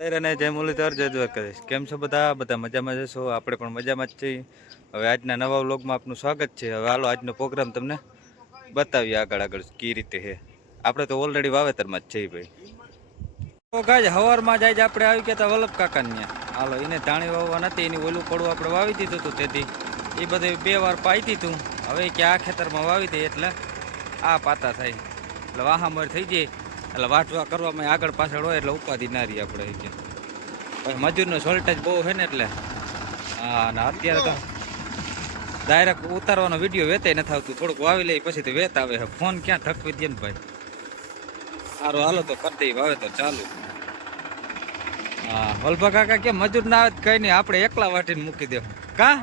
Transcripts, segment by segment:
અને જય મુરલીધર, જય દ્વારકાધીશ. કેમ છો બધા? બધા મજામાં જશો આપણે પણ મજામાં જ છીએ. હવે આજના નવા વ્લોગમાં આપનું સ્વાગત છે. હવે હાલો આજનો પ્રોગ્રામ તમને બતાવીએ આગળ આગળ કઈ રીતે છે. આપણે તો ઓલરેડી વાવેતરમાં જ છીએ ભાઈ. તો ગાજ હવારમાં જાય આપણે આવી ગયા હતા વલ્લભ કાકાને. હાલો, એને ધાણી વાવવા નથી એની ઓલું પડવું આપણે વાવી દીધું હતું તેથી. એ બધે બે વાર પાઈ દીધું. હવે કે આ ખેતરમાં વાવી દે એટલે આ પાતા થાય. એટલે વાહામર થઈ જાય. એટલે વાટવા કરવામાં આગળ પાછળ હોય એટલે ઉપાધિ ના રહી આપણે કે. પછી મજૂરનો શોર્ટેજ બહુ છે ને એટલે. હા, અને અત્યારે તો ડાયરેક્ટ ઉતારવાનો વીડિયો વેતે નથી આવતું. થોડુંક વાવી લઈ પછી તો વેત આવે ફોન ક્યાં થકવી દે ને ભાઈ? સારું હાલો તો કરી દઈ વાવે તો ચાલુ. હા, વલભા કાકા કે મજૂર ના આવે કઈ નહીં આપણે એકલા વાટીને મૂકી દેવું. કા?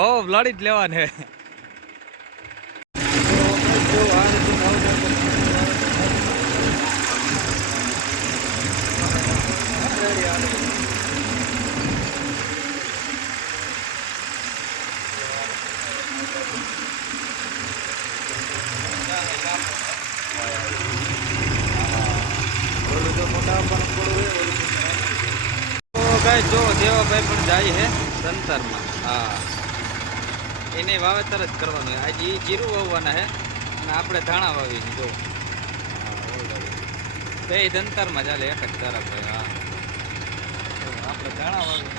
ઓ લડી જ લેવાને એને વાવેતર જ કરવાનું જીરું વાવવાના છે અને આપણે ધાણા વાવી જો. બે દંતરમાં ચાલે એક જ તરફ ભાઈ હા. આપણે ધાણા વાવી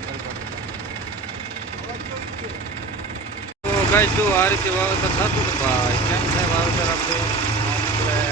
તો ભાઈ જો, આ રીતે વાવેતર થતું ભાઈ. કેમ થાય વાવેતર આપણું Complete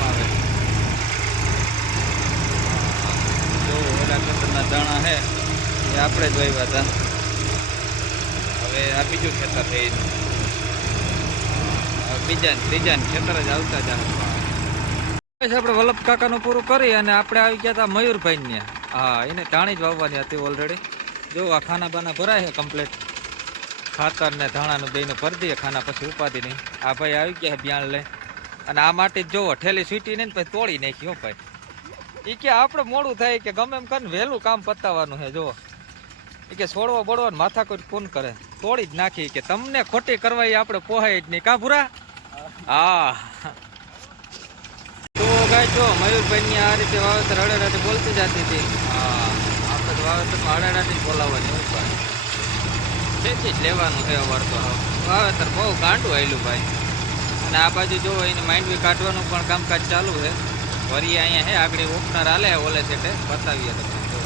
વાવેતર. દાણા છે એ આપણે જ વાવ્યા હતા. હવે આ બીજું ખેતર થઈ. બીજા ત્રીજા ખેતર જ આવતા જ આપણે વલ્લભ કાકાનું પૂરું કરી અને આપણે આવી ગયા હતા મયુરભાઈ ને હા, એને ધાણી જ વાવવાની હતી ઓલરેડી જો આ ખાના બાના ભરાય છે કમ્પ્લીટ ખાતર ને ધાણાનું બેનું ભરી દઈએ ખાના પછી ઉપાધિ નહીં આ ભાઈ આવી ગયા બિયાણ લઈ. અને આ માટે જ જોવો, ઠેલી સીટી નહીં પછી તોડી નાખી હો ભાઈ. એ કે આપણે મોડું થાય કે ગમે એમ કરીને વહેલું કામ પતાવવાનું છે જો એ કે છોડવો બોડવો માથા કોઈ ફોન કરે? તોડી જ નાખી કે તમને ખોટી કરવા આપણે પોહાય જ નહીં. કા ભૂરા? હા. તો ગાય જો, મયુરભાઈ ની આ રીતે વાવેતર અડેડાટી બોલતી જતી હતી. હા, આપણે વાવેતરમાં જ બોલાવવાની હોય તેથી જ લેવાનું છે તો વાવેતર બહુ ગાંડું આવેલું ભાઈ. અને આ બાજુ જો, એને માંડવી કાઢવાનું પણ કામકાજ ચાલુ છે. વરી અહીંયા હે, આગળ ઓપનર હાલે, ઓલે છે બતાવીએ તમને જો.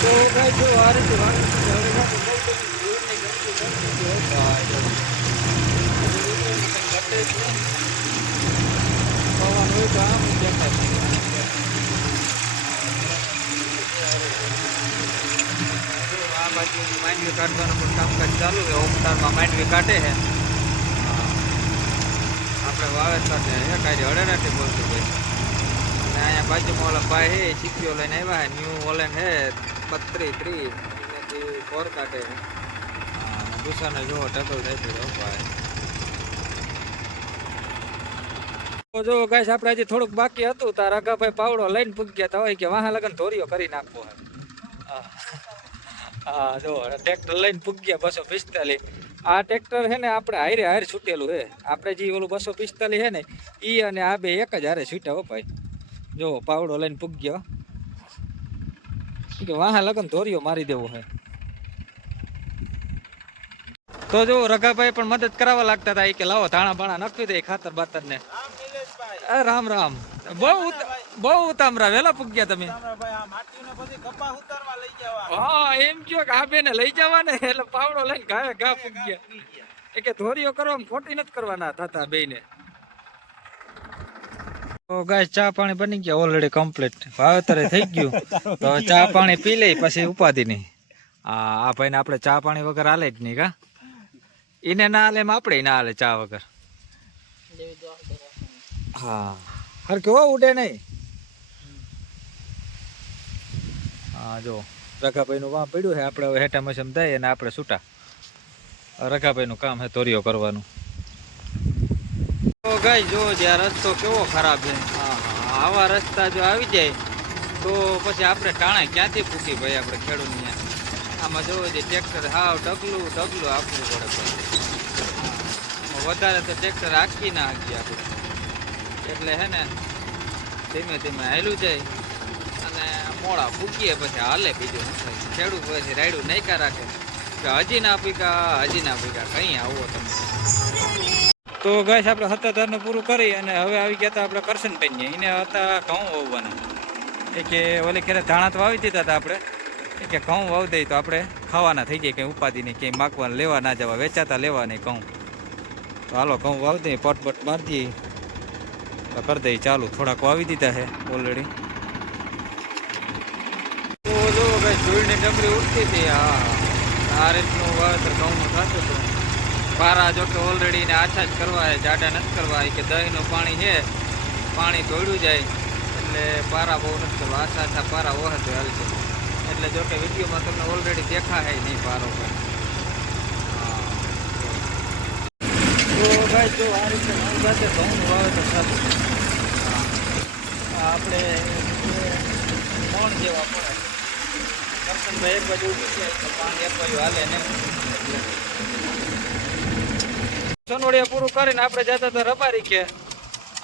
તો ભાઈ જો આ રીતે વાળું છે. હવે વાળું બહુ બધું દૂરની ગમતી ગમતી હોય ભાઈ જો. પવન હોય તો આમ દેખાય જો આ બાજુ માંડવી કાઢવાનું પણ કામકાજ ચાલુ છે ઓમતારમાં માંડવી કાઢે છે આપણે વાવેતર ને એ કાંઈ હળેડાથી બોલતું ભાઈ અને અહીંયા બાજુમાં ઓલા ભાઈ હે ચીકીઓ લઈને આવ્યા હે ન્યૂ ઓલેન હે બત્રી ત્રી એનાથી કોર કાઢે. છે ગુસ્સાને જો ટકલ થાય છે ભાઈ. તો જો ગાઈસ આપણે હજી થોડુંક બાકી હતું. તાર રગાભાઈ પાવડો લઈને પૂગ ગયા તા હોય કે વાહ લગન ધોરીઓ કરી નાખવો હે. હા. હા જો ટ્રેક્ટર લઈને પૂગ ગયા બસો પિસ્તાલીસ. આ ટ્રેક્ટર છે ને આપણે હારે હારે છૂટેલું છે. આપણે જે ઓલું બસો પિસ્તાલીસ છે ને એ અને આ બે એક જ હારે છૂટ્યા હો ભાઈ. જો પાવડો લઈને પૂગ ગયો કે વાહ લગન ધોરીઓ મારી દેવો હે તો જો રઘાભાઈ પણ મદદ કરાવવા લાગતા હતા કે લાવો ધાણા બાણા નખવી દે ખાતર બાતર ને રામ રામ. બહુ બહુ ઉતામરા વેલા પૂગ્યા તમે. હા, એમ કયો કે આ બેને લઈ જવા ને એટલે પાવડો લઈને ઘાએ ઘા પૂગ્યા. એ કે ધોરીઓ કરવામાં ખોટી નથી કરવાના થતા તો ગાય ચા પાણી બની ગયા ઓલરેડી કમ્પ્લીટ વાવેતરે થઈ ગયું. તો ચા પાણી પી લઈ, પછી ઉપાધિ નહીં આ ભાઈને આપણે ચા પાણી વગર હાલે જ નહીં, કા? એને ના હાલે એમ આપણે ના હાલે ચા વગર. હા. હર કેવો ઉડે નહીં? હા જો. રઘાભાઈનું વાં પડ્યું છે આપણે હવે હેઠા મસમ દઈએ અને આપણે છૂટા. રઘાભાઈનું કામ છે તોરિયો કરવાનું. તો ગઈ જો જ્યાં રસ્તો કેવો ખરાબ છે. આવા રસ્તા જો આવી જાય તો પછી આપણે ટાણા ક્યાંથી પૂકી ભાઈ આપણે ખેડૂત આમાં જોવો જે ટ્રેક્ટર હાવ ઢગલું ઢગલું આપવું પડે. વધારે તો ટ્રેક્ટર આખી ના આપણે. એટલે હે ને, ધીમે ધીમે હાલ્યું જાય. અને મોડા ફૂકીએ પછી હાલે બીજું ખેડૂત પછી રાયડું નાયકા રાખે. કે હજી ના પીકા હજી ના પીકા કઈ આવો તમે તો ગાઈસ, આપણે સત્તાધારનું પૂરું કરી અને હવે આવી ગયા હતા આપણે કરશનભાઈ એને હતા ઘઉં વાવવાના. એ કે ઓલી ખેરે ધાણા તો વાવી દીધા હતા આપણે. એ કે ઘઉં વાવી દઈએ તો આપણે ખાવાના થઈ જાય, કંઈ ઉપાધિ નહીં ક્યાંય માગવા લેવા ના જવા, વેચાતા લેવા નહીં ઘઉં. હાલો, ઘઉં વાવી દઈએ પટ પટ મારી દઈએ. તો કરી દઈએ, ચાલુ. થોડાક વાવી દીધા છે ઓલરેડી જો ભાઈ, ધૂળની ડમરી ઉઠતી હતી, હા. આ રીતનું વાવેતર ઘઉંનું થતું હતું. પારા જો ઓલરેડી ને આછા જ કરવા છે નથી કરવા. કે દહીંનું પાણી છે, પાણી દોડ્યું જાય. એટલે પારા બહુ નથી કરવા. આછા આછા પારા ઓહે તો. હાલશે એટલે જો કે વિડીયોમાં તમને ઓલરેડી દેખાય નહીં પારો પણ તો ભાઈ, જો આ રીતે મારી પાસે ઘઉંનું વાવેતર થતું. આપણે કોણ જેવા પડે કરશનભાઈ એક બાજુ ઊભી છે, તો પાણી એક બાજુ હાલે ને. સોનવડિયા પૂરું કરીને આપણે જતા હતા રબારી કે.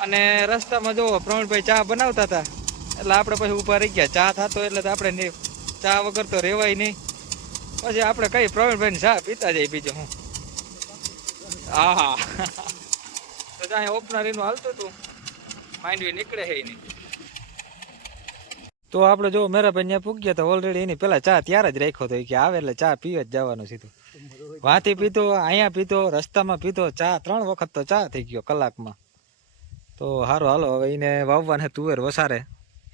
અને રસ્તામાં જુઓ પ્રવીણભાઈ ચા બનાવતા હતા, એટલે આપણે પછી ઊભા રહી ગયા. ચા થતો એટલે તો આપણે ચા વગર તો રહેવાય નહીં. પછી આપણે કઈ પ્રવીણભાઈ ચા પીતા જાય બીજું હું? હા હા તો ત્યાં ઓપનરીનું હાલતું હતું. માંડવી નીકળે હે નહીં. તો આપણે જો મેરાભાઈ ત્યાં પૂગ્યા તો ઓલરેડી એની પેલા ચા ત્યાર જ રાખ્યો હતો કે આવે એટલે ચા પીવે જ જવાનું સીધું વાંથી પીતો, અહીંયા પીતો, રસ્તામાં પીતો, ચા ત્રણ વખત તો ચા થઈ ગયો કલાકમાં. તો સારું હાલો, હવે એને વાવવાને તુવેર વસારે.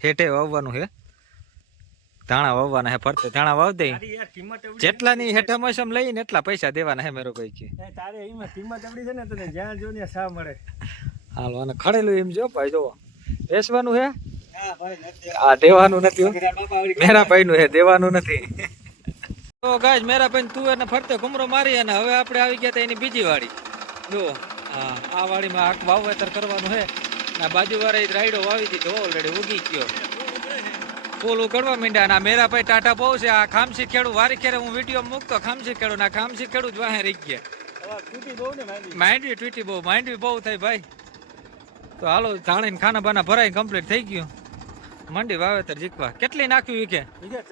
હેઠે વાવવાનું છે. ધાણા વાવવાના હે ફરતે ધાણા વાવ દે. જેટલા ની હેઠે મોસમ લઈને એટલા પૈસા દેવાના હે મેરો ભાઈ કે. તારે એમાં કિંમત એવડી છે ને તને જ્યાં જો ને સા મળે. હાલો અને ખડેલું એમ જો ભાઈ જો વેચવાનું હે? હા આ દેવાનું નથી હો. મેરા ભાઈ નું હે દેવાનું નથી. તો ગાય મેરા ભાઈ તું એને ફરતે ઘુમરો મારી અને હવે આપણે આવી ગયા તા એની બીજી વાડી. જો હા આ વાડીમાં આખ વાવેતર કરવાનું છે આ બાજુ વાળા રાયડો વાવી દીધો ઓલરેડી ઉગી ગયો. ફૂલ ઉકળવા માંડ્યા અને આ મેરા ભાઈ ટાટા બહુ છે આ ખામસી ખેડૂ વારી ખેરે હું વીડિયો મૂકતો ખામસી ખેડૂ ના ખામસી ખેડૂ જ વાહે રહી ગયા. માંડવી ટ્વીટી બહુ માંડવી બહુ થઈ ભાઈ. તો હાલો ધાણીને ખાના બાના ભરાઈ કમ્પ્લીટ થઈ ગયું. મંડી વાવેતર જીકવા કેટલી નાખ્યું કે?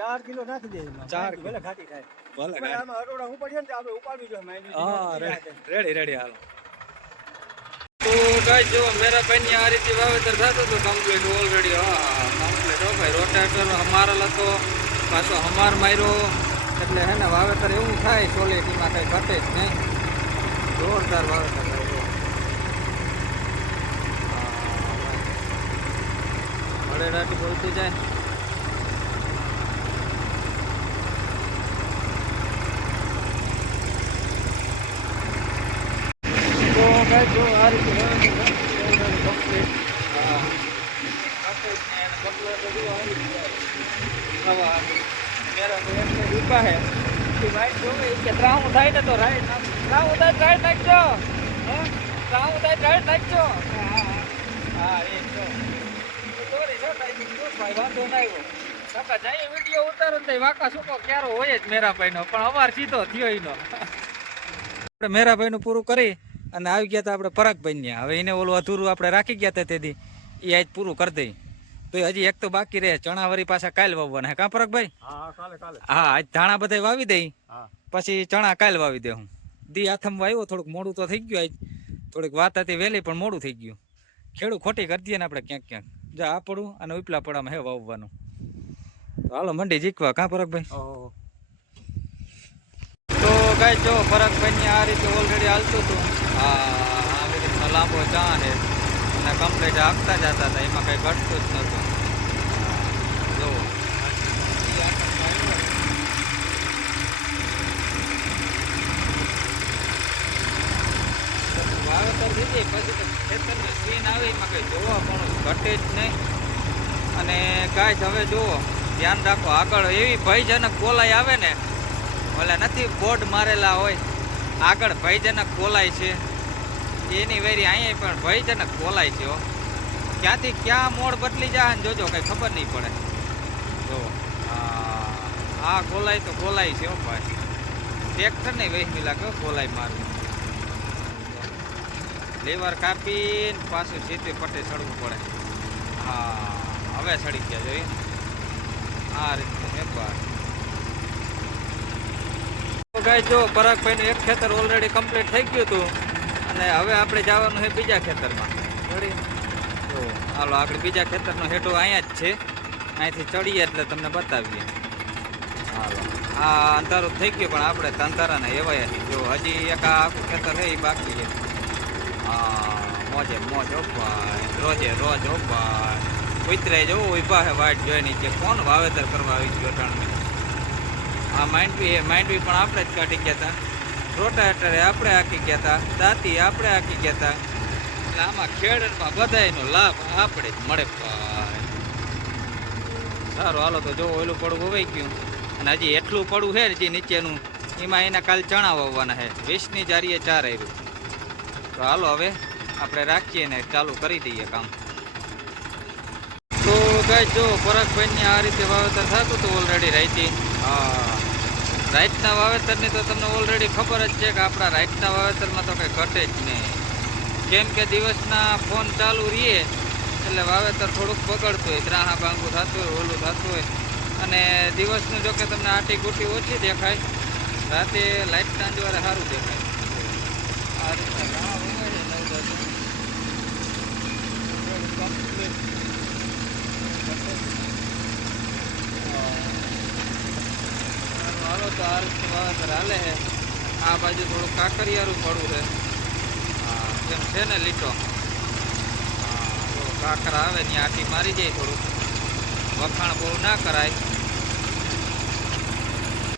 ચાર કિલો નાખી દે ચાર ભલે ખાટી થાય ભલે આમાં અરોડા ઉપાડીએ ને આપણે ઉપાડવી જોઈએ. રેડી રેડી હાલો. ગાય જો મેરા ભાઈ આ રીતે વાવેતર થતું હતું કમ્પ્લીટ ઓલરેડી હા કમ્પ્લીટ હો ભાઈ રોટેટર હમારલ હતો, પાછો હમાર માર્યો, એટલે હે ને વાવેતર એવું થાય સોલિટીમાં કઈ ઘટે જ નહીં. જોરદાર વાવેતર હળેડાટી બોલતી જાય. જો આ રીતે વાવેતર થતું હતું complete. હા. ઘટે જ નહીં અને complete બધું આવી જ જાય. હવા આવી. મેરા વાઈટ જોવે કે ત્રાહું થાય ને તો રાઈડ નાખ. ત્રાહું થાય તો રાઈડ નાખજો. હે? તો. હા, હા, એ. તો sorry, જો ભાઈ, વાંધો તો ક્યારો હોય જ મેરાભાઈનો પણ અવાર સીધો થયો એનો આપણે મેરાભાઈનું પૂરું કરી અને આવી ગયા હતા આપણે પરાગભાઈ ને હવે એને ઓલું અધૂરું આપણે રાખી ગયા હતા તેથી એ આજ પૂરું કરી દઈ તો હજી એક તો બાકી રહે. ચણાવરી પાછા કાલ વાવવાના કા પરાગભાઈ હા આજ ધાણા બધા વાવી દઈ પછી ચણા કાલ વાવી દે હું. દી આથમ આવ્યો થોડુંક મોડું તો થઈ ગયું આજ. થોડીક વાત હતી વહેલી પણ મોડું થઈ ગયું. ખેડૂત ખોટી કરી દઈએ ને આપણે ક્યાંક ક્યાંક. જા આ પડું અને ઉપલા પડામાં હે વાવવાનું. તો હાલો મંડી જીકવા. કાં પરાગભાઈ ઓહો. તો કાંઈ જો પરાગભાઈ આ રીતે ઓલરેડી હાલતું હતું. હા લાંબો ચા છે અને કમ્પ્લીટ આપતા જતા હતા, એમાં કંઈ ઘટતું જ નહોતું. જુઓ. વાવેતર દીધી પછી તો ખેતરની સીન આવે, એમાં કંઈ જોવા પણ ઘટે જ નહીં. અને કાંઈ જ હવે જુઓ, ધ્યાન રાખો, આગળ એવી ભયજનક કોલાઈ આવે ને ઓલા નથી બોર્ડ મારેલા હોય, આગળ ભયજનક કોલાઈ છે. એની વેરી અહીંયા પણ ભયજનક બોલાય છે ક્યાંથી ક્યાં મોડ બદલી જાય ને જોજો, કંઈ ખબર નહીં પડે. જો, આ ગોલાય તો ગોલાય છે ભાઈ. ટ્રેક્ટર નહીં વહેમી લાગે ગોલાય કોલાઈ લેવર કાપીને પાછું સીધે પટે ચડવું પડે. હા, હવે ચડી ગયા જોઈએ આ રીતનું છે ભાઈ. જો, પરાગભાઈનું એક ખેતર ઓલરેડી કમ્પ્લીટ થઈ ગયું હતું. અને હવે આપણે જવાનું છે બીજા ખેતરમાં. બરાબર તો હાલો આગળ બીજા ખેતરનો હેઠો અહીંયા જ છે. અહીંથી ચડીએ એટલે તમને બતાવીએ. હાલો. આ અંધારું થઈ ગયું પણ આપણે તંતારાને એવાય હતી જો હજી એક આ આખું ખેતર છે એ બાકી છે. હા મોજે મોજ હો ભાઈ. રોજે રોજ હો ભાઈ. કુતરાય જવું ઊભા છે વાટ જોઈ નીચે કોણ વાવેતર કરવા આવી ગયો આ માંડવી એ માંડવી પણ આપણે જ કાઢી ગયા હતા. રોટાવેટરે આપણે હાકી ગયા હતા દાંતી આપણે હાકી ગયા હતા એટલે આમાં ખેડરમાં બધાયનો લાભ આપણે જ મળે ભાઈ. સારું, હાલો તો જો ઓલું પડવું હોવાઈ ગયું. અને હજી એટલું પડવું છે જે નીચેનું, એમાં એના કાલ ચણા વાવવાના છે વીસની જારીએ ચાર આવ્યું તો હાલો હવે આપણે રાખીએ ને ચાલુ કરી દઈએ કામ. તો ગાય, જો, પરાગભાઈની આ રીતે વાવેતર થતું હતું ઓલરેડી રહેતી હા. રાઈટના વાવેતરની તો તમને ઓલરેડી ખબર જ છે કે આપણા રાઈટના વાવેતરમાં તો કંઈ ઘટે જ નહીં. કેમ કે દિવસના ફોન ચાલુ રહીએ, એટલે વાવેતર થોડુંક બગડતું હોય, ત્રાહા બાંગું થતું હોય, ઓલું થતું હોય. અને દિવસનું જો કે તમને આટી ગુટી ઓછી દેખાય, રાતે લાઇટના દ્વારા સારું દેખાય. આ રીતના હાલો તો રીતે વાવેતર હાલે છે. આ બાજુ થોડું કાંકરિયારું પડવું છે. હા કેમ છે ને લીટો. હા કાકરા આવે ત્યાં આટી મારી જાય થોડુંક. વખાણ બહુ ના કરાય.